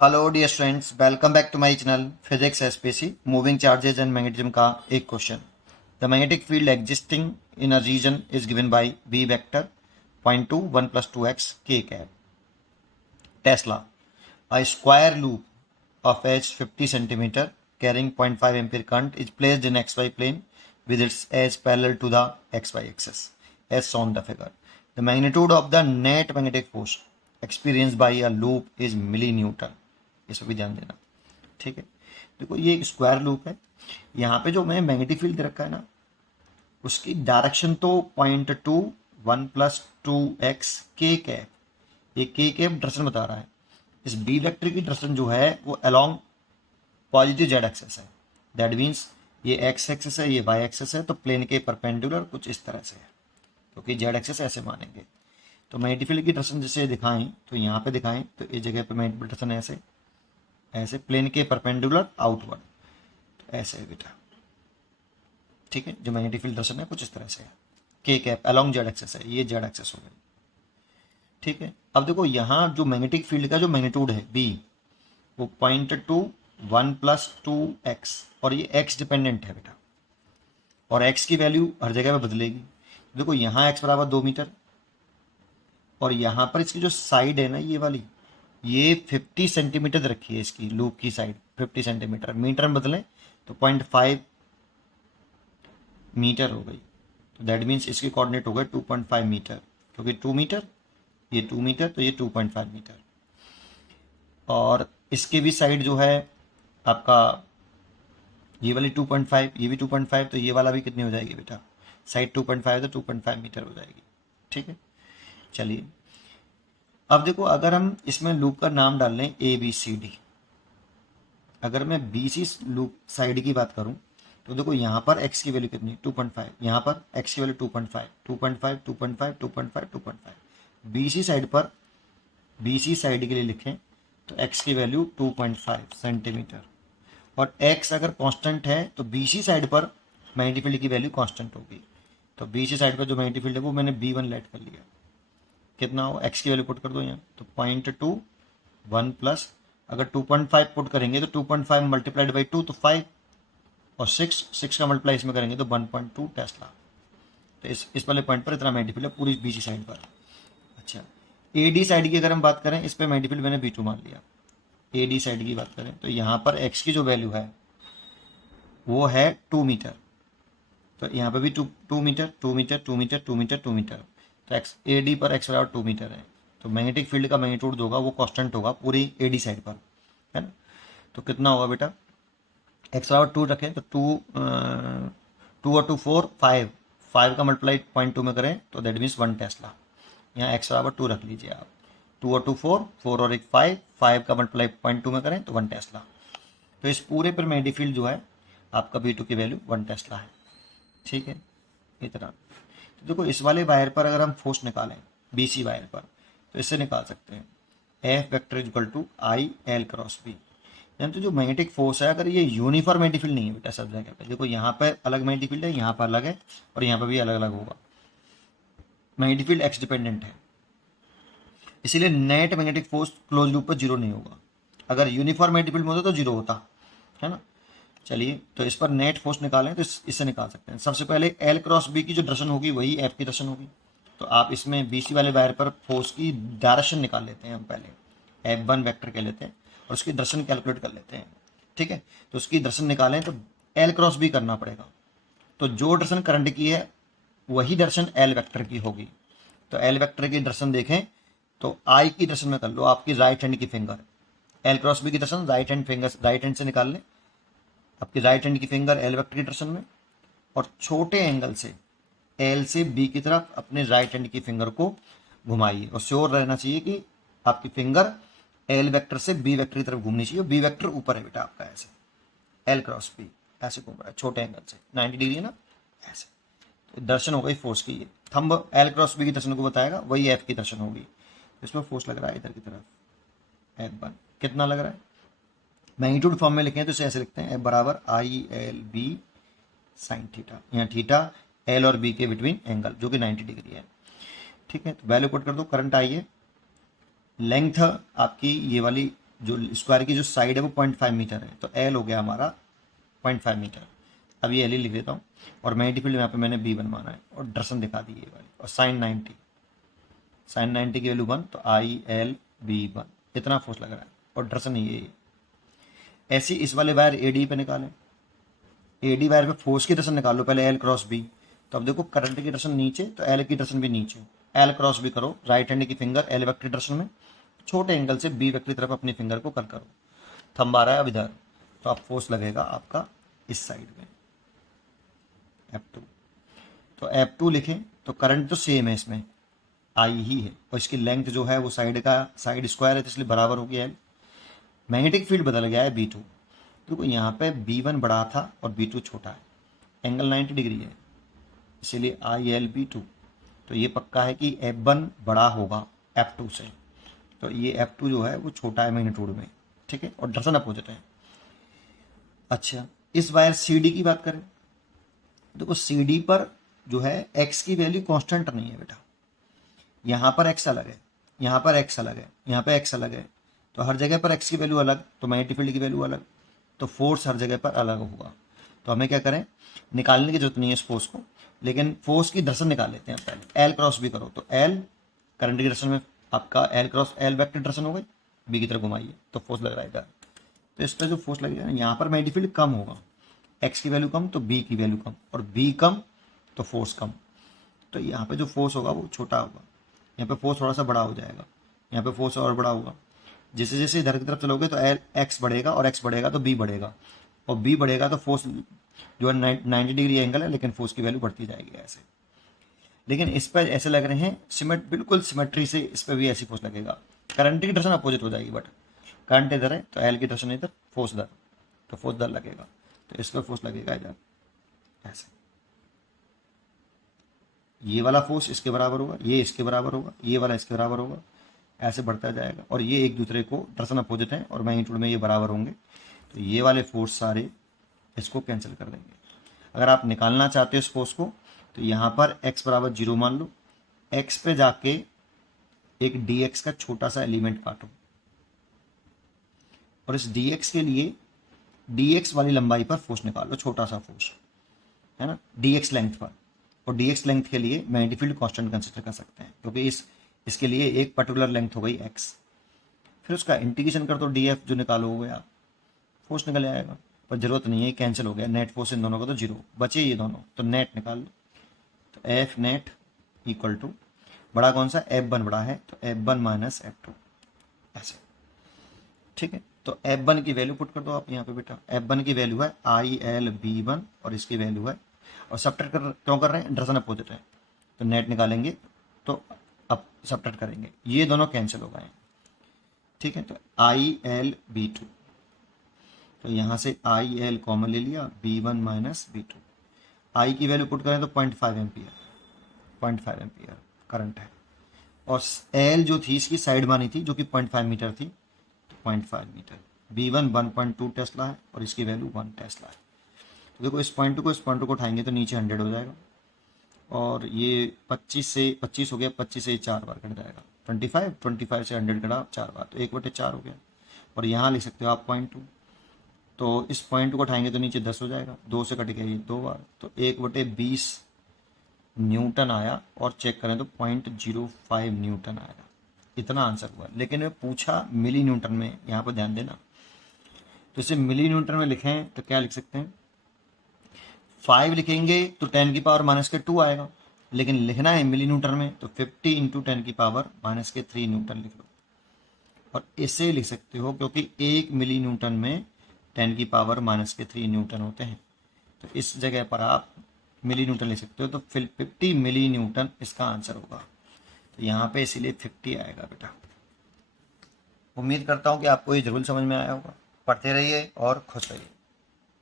Hello dear students, welcome back to my channel physics SPC moving charges and magnetism का एक question. The magnetic field existing in a region is given by B vector point to 1 + 2x k cap tesla a square loop of edge 50 centimeter carrying 0.5 ampere current is placed in xy plane with its edge parallel to the xy axis as shown in the figure. The magnitude of the net magnetic force experienced by a loop is millinewton. इस पर भी ध्यान देना। ठीक है, देखो ये एक स्क्वायर लूप है। यहाँ पे जो मैं मैग्नेटिक फील्ड दे रखा है ना, उसकी डायरेक्शन तो 0.2 1 + 2x k कैप, ये k कैप डायरेक्शन बता रहा है। इस बी वेक्टर की डायरेक्शन जो है वो अलोंग पॉजिटिव जेड एक्सेस है। दैट मीन्स ये एक्स एक्सेस है, ये वाई एक्सेस है, तो प्लेन के परपेंडिकुलर कुछ इस तरह से है, क्योंकि जेड एक्सेस ऐसे मानेंगे। तो मैग्नेटिक फील्ड की डायरेक्शन जैसे दिखाएं तो यहाँ पे दिखाएं तो इस जगह पे मैग्नेटिक डायरेक्शन ऐसे ऐसे प्लेन के परपेंडिकुलर आउटवर्ड, तो ऐसे है बेटा। ठीक है, जो मैग्नेटिक फील्ड डायरेक्शन है कुछ इस तरह से है, के कैप अलोंग जेड एक्सेस है, ये जेड एक्सेस हो गई। ठीक है, अब देखो यहाँ जो मैग्नेटिक फील्ड का जो मैग्नीट्यूड है बी, वो 0.2 1 + 2x, और ये x डिपेंडेंट है बेटा, और x की वैल्यू हर जगह पे बदलेगी। देखो यहाँ x बराबर 2 मीटर, और यहाँ पर इसकी जो साइड है ना ये वाली, ये 50 सेंटीमीटर रखी है, इसकी लूप की साइड 50 सेंटीमीटर, मीटर में बदलें तो 0.5 मीटर हो गई। तो दैट मीन्स इसके कोऑर्डिनेट हो गए 2.5 मीटर, क्योंकि 2 मीटर, ये 2 मीटर, तो ये 2.5 मीटर। और इसके भी साइड जो है आपका ये वाली 2.5, ये भी 2.5, तो ये वाला भी कितनी हो जाएगी बेटा, साइड 2.5 तो 2.5 मीटर हो जाएगी। ठीक है, चलिए अब देखो, अगर हम इसमें लूप का नाम डाल लें ए बी सी डी, अगर मैं बी सी लूप साइड की बात करूं तो देखो यहाँ पर x की वैल्यू कितनी, 2.5, यहाँ पर x की वैल्यू 2.5 2.5 2.5 2.5 2.5। बी सी साइड पर, बी सी साइड के लिए लिखें तो x की वैल्यू 2.5 सेंटीमीटर, और x अगर कांस्टेंट है तो बी सी साइड पर मैग्नेटिक फील्ड की वैल्यू कांस्टेंट होगी। तो बी सी साइड पर जो मैग्नेटिक फील्ड है वो मैंने B1 लेट कर लिया, कितना हो, x की वैल्यू पुट कर दो यहाँ, तो 0.2 1 प्लस, अगर 2.5 पुट करेंगे तो 2.5 मल्टीप्लाइड बाई 2 तो 5, और 6 का मल्टीप्लाई इसमें करेंगे तो 1.2 टेस्ला। तो इस वाले पॉइंट पर इतना मैग्नेटिक फील्ड है पूरी बीसी साइड पर। अच्छा, ए डी साइड की अगर हम बात करें, इस पर मैग्नेटिक फील्ड मैंने B2 मान लिया। ए डी साइड की बात करें तो यहाँ पर x की जो वैल्यू है वो है 2 मीटर, तो यहाँ पे भी 2 metre 2 metre 2 metre 2 metre 2 metre, तो एक्स ए डी पर x बराबर 2 मीटर है। तो मैग्नेटिक फील्ड का मैग्नीट्यूड होगा वो कांस्टेंट होगा पूरी ए डी साइड पर, है ना। तो कितना होगा बेटा, एक्स बराबर 2 रखें तो 2 और 2 4 5, 5 का मल्टीप्लाई 0.2 में करें तो दैट मीन्स 1 टेस्ला। यहाँ एक्स बराबर 2 रख लीजिए आप, 2 और 2 4, 4 और 1 5, 5 का मल्टीप्लाई 0.2 में करें तो 1 टेस्ला। तो इस पूरे पर मैग्नेटिक फील्ड जो है आपका B2 की वैल्यू 1 टेस्ला है। ठीक है, इतना। तो देखो इस वाले वायर पर अगर हम फोर्स निकालें BC वायर पर, तो इससे निकाल सकते हैं F vector equal to I L cross B. यानी तो जो मैग्नेटिक फोर्स है, अगर ये यूनिफॉर्म मैग्नेटिक फील्ड नहीं है बेटा सब जगह पे, देखो यहाँ पर अलग मैग्नेटिक फील्ड है, यहाँ पर अलग है, और यहाँ पर भी अलग अलग होगा। मैग्नेटिक फील्ड एक्स डिपेंडेंट है, इसीलिए net magnetic force close loop पर जीरो नहीं होगा। अगर यूनिफॉर्म मैग्नेटिक फील्ड में होता तो जीरो होता, है ना। चलिए, तो इस पर नेट फोर्स निकालें तो इससे निकाल सकते हैं। सबसे पहले एल क्रॉस बी की जो डायरेक्शन होगी वही एफ की डायरेक्शन होगी, तो आप इसमें बीसी वाले वायर पर फोर्स की डायरेक्शन निकाल लेते हैं। हम पहले F1 वेक्टर कह लेते हैं और उसकी डायरेक्शन कैलकुलेट कर लेते हैं। ठीक है, तो उसकी डायरेक्शन निकालें तो एल क्रॉस बी करना पड़ेगा, तो जो डायरेक्शन करंट की है वही डायरेक्शन एल वेक्टर की होगी। तो एल वेक्टर की डायरेक्शन देखें तो आई की डायरेक्शन में कर लो आपकी राइट हैंड की फिंगर, एल क्रॉस बी की direction right hand finger, right hand से निकाल लें आपकी राइट हैंड की फिंगर एल वेक्टर की डायरेक्शन में, और छोटे एंगल से एल से बी की तरफ अपने राइट हैंड की फिंगर को घुमाइए, और श्योर रहना चाहिए कि आपकी फिंगर एल वेक्टर से बी वेक्टर की तरफ घूमनी चाहिए। बी वेक्टर ऊपर है बेटा आपका, ऐसे एल क्रॉस बी ऐसे घूम रहा है छोटे एंगल से 90 डिग्री है ना, ऐसे। तो दर्शन हो गई फोर्स की, ये थंब एल क्रॉस बी की दर्शन को बताएगा, वही एफ की दर्शन होगी। इसमें फोर्स लग रहा है इधर की तरफ F1, कितना लग रहा है, मैग्नीट्यूड फॉर्म में लिखें तो इसे ऐसे लिखते हैं F बराबर I L B sine theta, यहाँ थीटा एल और बी के बिटवीन एंगल जो कि 90 डिग्री है। ठीक है, तो वैल्यू पुट कर दो, करंट आई है, लेंथ आपकी ये वाली जो स्क्वायर की जो साइड है वो 0.5 मीटर है, तो एल हो गया हमारा 0.5 मीटर। अब ये एल ही लिख देता हूँ और मैग्नेटिक फील्ड यहाँ पे मैंने बी बनवाना है और डायरेक्शन दिखा दी ये वाली, और साइन 90 की वैल्यू 1, तो आई एल बी 1 इतना फोर्स लग रहा है और डायरेक्शन ये है। ऐसे इस वाले वायर ए डी पे निकालें, ए डी वायर पे फोर्स की डायरेक्शन निकालो पहले एल क्रॉस बी। तो अब देखो करंट की डायरेक्शन नीचे तो एल की डायरेक्शन भी नीचे, एल क्रॉस बी करो, राइट हैंड की फिंगर एल वेक्टर डायरेक्शन में, छोटे एंगल से बी वेक्टर की तरफ अपनी फिंगर को कर करो, थंब आ रहा है अब इधर, तो आप फोर्स लगेगा आपका इस साइड में F2। तो F2 लिखें तो करंट तो सेम है इसमें, आई ही है, और इसकी लेंथ जो है वो साइड स्क्वायर है, तो इसलिए बराबर हो गया है। मैग्नेटिक फील्ड बदल गया है B2, देखो यहाँ पे B1 बड़ा था और B2 छोटा है, एंगल 90 डिग्री है, इसीलिए आई एल B2। तो ये पक्का है कि F1 बड़ा होगा F2 से, तो ये F2 जो है वो छोटा है मैग्नीट्यूड में, ठीक है, और डायरेक्शन अपोजिट है। अच्छा, इस वायर CD की बात करें, देखो CD पर जो है x की वैल्यू कांस्टेंट नहीं है बेटा, यहाँ पर x अलग है, यहाँ पर x अलग है, यहाँ पे x अलग है, तो हर जगह पर x की वैल्यू अलग, तो मैग्नेटिक फील्ड की वैल्यू अलग, तो फोर्स हर जगह पर अलग होगा। तो हमें क्या करें, निकालने की जरूरत नहीं है इस फोर्स को, लेकिन फोर्स की डायरेक्शन निकाल लेते हैं पहले। एल क्रॉस बी करो, तो एल करंट की डायरेक्शन में आपका L cross L vector direction हो गई, बी की तरफ घुमाइए तो फोर्स लग रहा है इधर, तो इस पर जो फोर्स लगेगा यहाँ पर मैग्नेटिक फील्ड कम होगा, एक्स की वैल्यू कम तो बी की वैल्यू कम, और बी कम तो फोर्स कम, तो यहाँ पे जो फोर्स होगा वो छोटा होगा, यहाँ पे फोर्स थोड़ा सा बड़ा हो जाएगा, यहाँ पे फोर्स और बड़ा होगा। जैसे जैसे इधर की तरफ चलोगे तो एल एक्स बढ़ेगा, और एक्स बढ़ेगा तो बी बढ़ेगा, और बी बढ़ेगा तो फोर्स जो है 90 डिग्री एंगल है, लेकिन फोर्स की वैल्यू बढ़ती जाएगी ऐसे। लेकिन इस पर ऐसे लग रहे हैं बिल्कुल सिमेट्री से, इस पर भी ऐसी फोर्स लगेगा, करंट की डायरेक्शन अपोजिट हो जाएगी, बट करंट इधर है तो एल की डायरेक्शन इधर, फोर्स इधर, तो फोर्स इधर लगेगा, तो इस पर फोर्स लगेगा इधर ऐसे। ये वाला फोर्स इसके बराबर होगा, ये इसके बराबर होगा, ये वाला इसके बराबर होगा, ऐसे बढ़ता जाएगा, और ये एक दूसरे को डायरेक्शन अपोजिट है और मैग्नीट्यूड में ये बराबर होंगे, तो ये वाले फोर्स सारे इसको कैंसिल कर देंगे। अगर आप निकालना चाहते हो इस फोर्स को, तो यहाँ पर x बराबर 0 मान लो, x पे जाके एक dx का छोटा सा एलिमेंट काटो, और इस dx के लिए dx वाली लंबाई पर फोर्स निकालो, छोटा सा फोर्स है ना, dx लेंथ पर, और dx लेंथ के लिए मैग्नेटिक फील्ड कांस्टेंट कंसीडर कर सकते हैं, क्योंकि इसके लिए एक पर्टिकुलर लेंथ हो गई x। फिर उसका इंटीग्रेशन कर दो, df जो निकालोगे आप, फोर्स निकल आएगा, पर जरूरत नहीं है, कैंसिल हो गया, नेट फोर्स इन दोनों का तो 0 बचे ये दोनों, तो नेट निकाल लो, तो एफ नेट इक्वल टू बड़ा कौन सा, F1 बड़ा है, तो F1 माइनस F2 ऐसे, ठीक है। तो F1 की वैल्यू पुट कर दो आप यहाँ पे बेटा, F1 की वैल्यू है आई एल B1 और इसकी वैल्यू है, और सब्ट्रैक्ट क्यों कर रहे हैं, डायरेक्शन अपोजिट है, तो नेट निकालेंगे, तो अब सब्ट्रैक्ट करेंगे, ये दोनों कैंसिल हो गए, ठीक है। तो आई एल B2, तो यहाँ से आई एल कॉमन ले लिया, B1 माइनस B2, आई की वैल्यू पुट करें तो 0.5 एम्पियर, 0.5 एम्पियर करंट है, और एल जो थी इसकी साइड मानी थी जो कि 0.5 मीटर थी, तो 0.5 मीटर, B1 1.2 टेस्ला है और इसकी वैल्यू 1 टेस्ला है। तो देखो इस पॉइंट को उठाएंगे तो नीचे 100 हो जाएगा, और ये 25 हो गया, 25 से 4 बार कट जाएगा, 25 से 100 कटा 4 बार, तो 1/4 हो गया, और यहाँ लिख सकते हो आप 0.2, तो इस पॉइंट को उठाएंगे तो नीचे 10 हो जाएगा, 2 से कट गया ये 2 बार, तो 1/20 न्यूटन आया, और चेक करें तो 0.05 न्यूटन आएगा, इतना आंसर हुआ। लेकिन मैं पूछा मिली न्यूटन में, यहाँ पर ध्यान देना, तो इसे मिली न्यूटन में लिखें तो क्या लिख सकते हैं, 5 लिखेंगे तो 10⁻⁻2 आएगा, लेकिन लिखना है मिली न्यूटन में तो 50 × 10⁻³ न्यूटन लिख लो, और इसे लिख सकते हो क्योंकि 1 मिली न्यूटन में 10⁻³ न्यूटन होते हैं, तो इस जगह पर आप मिली न्यूटन लिख सकते हो, तो फिर 50 मिली न्यूटन इसका आंसर होगा, तो यहाँ पे इसीलिए 50 आएगा बेटा। उम्मीद करता हूँ कि आपको ये जरूर समझ में आया होगा, पढ़ते रहिए और खुश रहिए।